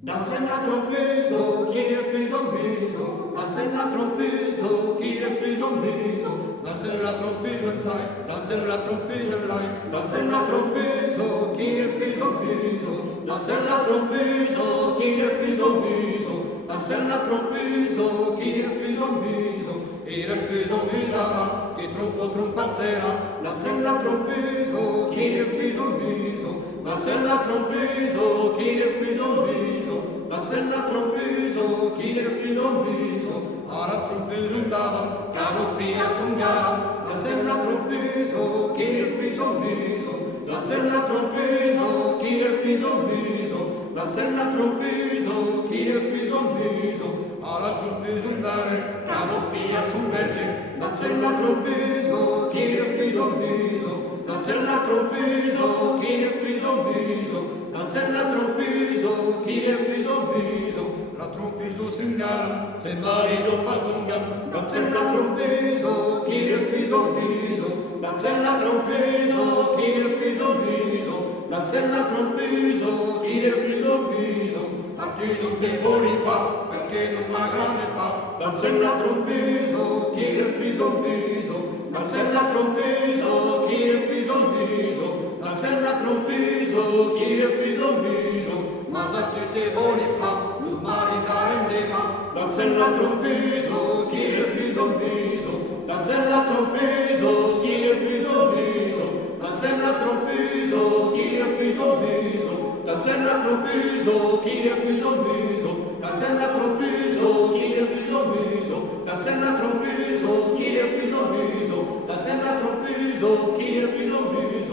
Dansez la trompeuse qui refuse au museau, dansez la trompeuse qui refuse au museau, dansez la trompeuse inside, dansez la trompeuse live, dansez la trompeuse qui refuse au museau, dansez la trompeuse qui refuse au museau, dansez la trompeuse qui refuse au museau, et refuse au musara, che trompazzera, dansez la trompeuse qui refuse au museau, dansez la trompeuse qui refuse au museau, dansez la trompeuse qui refuse au museau, a la trompeuse andava, caro fia sognara, dansez la trompeuse qui refuse au museau, dansez la trompeuse qui refuse au museau, dansez la trompeuse qui refuse au museau, a la trompeuse andare, caro fia sognara, dansez la trompeuse qui refuse au museau, dansez la trompeuse qui refuse au museau, dansez la trompeuse qui refuse au museau, la trompeuse signara, se marido pastonga, dansez la trompeuse qui refuse au museau, dansez la trompeuse qui refuse au museau, dansez la trompeuse qui refuse au museau, parti non te voli pas, perché non ha grande espace, dansez la trompeuse qui refuse au museau, dansez la trompeuse qui refuse au museau, dansez la trompeuse qui refuse au museau, ma ça te voli pas, nous maritare indema, dansez la trompeuse qui refuse au museau, dansez la trompeuse qui refuse au museau, dansez la trompeuse qui refuse au museau, dansez la trompeuse qui refuse au museau, dansez la trompeuse qui refuse au museau, dansez la trompeuse qui refuse au museau, dansez la trompeuse qui refuse au museau.